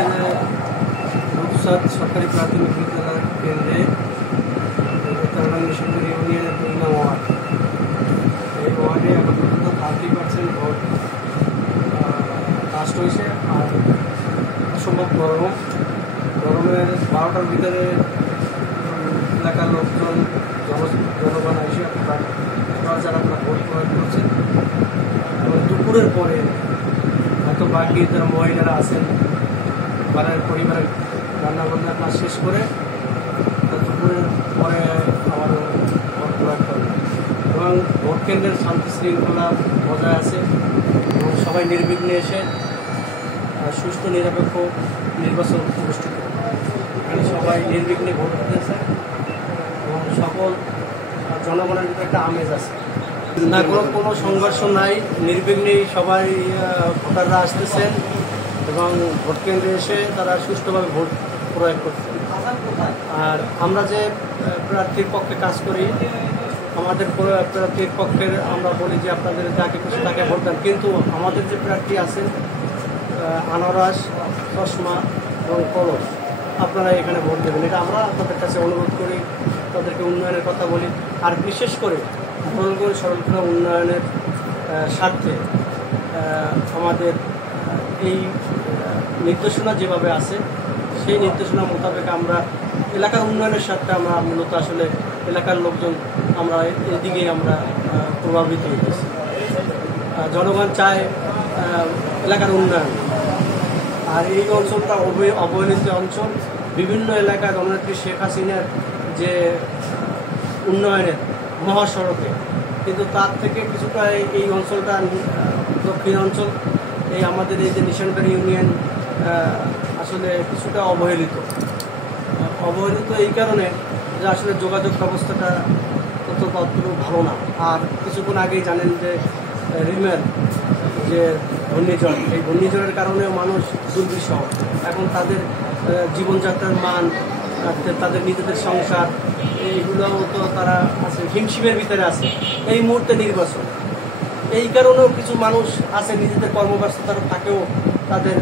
আমাদের মধুসাদ সরকারি প্রাথমিক বিদ্যালয় কেন্দ্রে তারানগর ইউনিয়নের বিভিন্ন ওয়ার্ড, এই ওয়ার্ডে এখন পর্যন্ত 30% ভোট কাস্ট হয়েছে। আর অসম্ভব গরমের 12টার ভিতরে এলাকার লোকজন জনগণ এসে যারা ভোট প্রয়োগ করছেন এবং দুপুরের পরে হয়তো বাকি যারা মহিলারা আছেন পরিবারের রান্নাবান্নার কাজ শেষ করে দুপুরের পরে আবার ভোট প্রয়োগ করবে এবং ভোট কেন্দ্রের শান্তি শৃঙ্খলা বজায় আছে এবং সবাই নির্বিঘ্নে এসে সুষ্ঠু নিরপেক্ষ নির্বাচন অনুষ্ঠিত। এখানে সবাই নির্বিঘ্নে ভোট দিতেছে এবং সকল জনগণের ভিতরে একটা আমেজ আছে, না কোনো সংঘর্ষ নাই, নির্বিঘ্নেই সবাই ভোটাররা আসতেছেন এবং ভোট কেন্দ্রে এসে তারা সুষ্ঠুভাবে ভোট প্রয়োগ করছেন। আর আমরা যে প্রার্থীর পক্ষে কাজ করি, আমাদের প্রার্থীর পক্ষের আমরা বলি যে আপনাদের যাকে খুশি তাকে ভোট দেন, কিন্তু আমাদের যে প্রার্থী আছেন আনারস, চশমা এবং কলস, আপনারা এখানে ভোট দেবেন, এটা আমরা আপনাদের কাছে অনুরোধ করি। তাদেরকে উন্নয়নের কথা বলি, আর বিশেষ করে মোড়লগঞ্জ সরলখোলা উন্নয়নের স্বার্থে আমাদের এই নির্দেশনা যেভাবে আছে সেই নির্দেশনা মোতাবেক আমরা এলাকার উন্নয়নের স্বার্থে আমরা মূলত আসলে এলাকার লোকজন আমরা এদিকেই আমরা প্রভাবিত হইতেছি। জনগণ চায় এলাকার উন্নয়ন, আর এই অঞ্চলটা অবহেলিত অঞ্চল। বিভিন্ন এলাকায় জননেত্রী শেখ হাসিনার যে উন্নয়নের মহাসড়কে, কিন্তু তার থেকে কিছুটা এই অঞ্চলটা দক্ষিণ অঞ্চল, এই আমাদের এই যে নিশানবাড়ি ইউনিয়ন আসলে কিছুটা অবহেলিত এই কারণে যে আসলে যোগাযোগ ব্যবস্থাটা তত ভালো না। আর কিছুক্ষণ আগেই জানেন যে রিমের যে ঘূর্ণিঝড়, এই ঘূর্ণিঝড়ের কারণে মানুষ দুর্বিষহ, এখন তাদের জীবনযাত্রার মান, তাদের নিজেদের সংসার, এইগুলোও তো তারা আছে হিমশিমের ভিতরে আছে। এই মুহূর্তে নির্বাচন, এই কারণেও কিছু মানুষ আছে নিজেদের কর্মব্যস্ততার থাকেও তাদের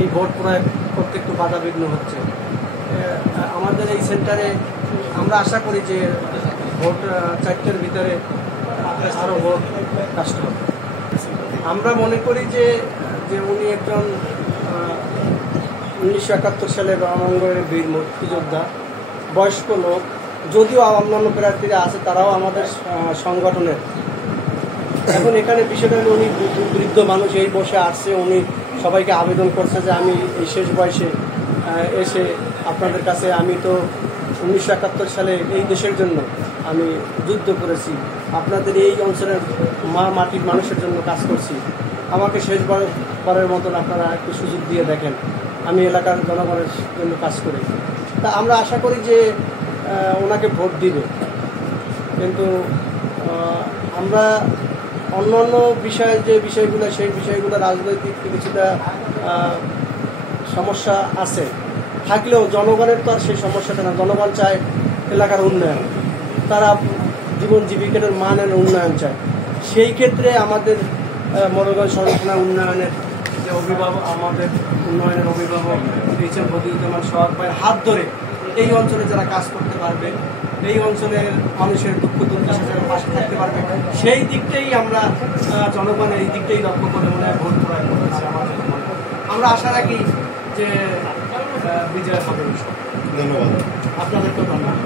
এই ভোট প্রয়োগ করতে একটু বাধাবিঘ্ন হচ্ছে। আমাদের এই সেন্টারে আমরা আশা করি যে ভোট 4টার ভিতরে আরও ভোট কাস্ট হবে। আমরা মনে করি যে উনি একজন 1971 সালে রণাঙ্গনের বীর মুক্তিযোদ্ধা, বয়স্ক লোক। যদিও অন্যান্য প্রার্থীরা আছে তারাও আমাদের সংগঠনের। এখন এখানে বিষয়টা হলো উনি বৃদ্ধ মানুষ, এই বসে আসছে, উনি সবাইকে আবেদন করছে যে আমি এই শেষ বয়সে এসে আপনাদের কাছে, আমি তো 1971 সালে এই দেশের জন্য আমি যুদ্ধ করেছি, আপনাদের এই অঞ্চলের মাটির মানুষের জন্য কাজ করছি, আমাকে শেষবারের মতন আপনারা একটু সুযোগ দিয়ে দেখেন, আমি এলাকার জনগণের জন্য কাজ করি। তা আমরা আশা করি যে ওনাকে ভোট দিবে। কিন্তু আমরা অন্যান্য বিষয় যে বিষয়গুলো, সেই বিষয়গুলো রাজনৈতিক কিছুটা সমস্যা আছে থাকলেও জনগণের তো আর সেই সমস্যাটা না। জনগণ চায় এলাকার উন্নয়ন, তারা জীবন জীবিকার মানের উন্নয়ন চায়। সেই ক্ষেত্রে আমাদের মোড়লগঞ্জ সরলখোলা উন্নয়নের যে অভিভাবক, আমাদের উন্নয়নের অভিভাবক এইচএম বদিউজ্জামান সোহাগ ভাইয়ের হাত ধরে এই অঞ্চলে যারা কাজ করতে পারবে, এই অঞ্চলের মানুষের দুঃখ দুর্দশা যারা পাশে থাকতে পারবে, সেই দিকটাই আমরা জনগণের এই দিকটাই লক্ষ্য করে মনে হয় ভোট প্রয়োগ করতেছি। আমরা আশা রাখি যে বিজয় হবে। ধন্যবাদ, আপনাদেরকেও ধন্যবাদ।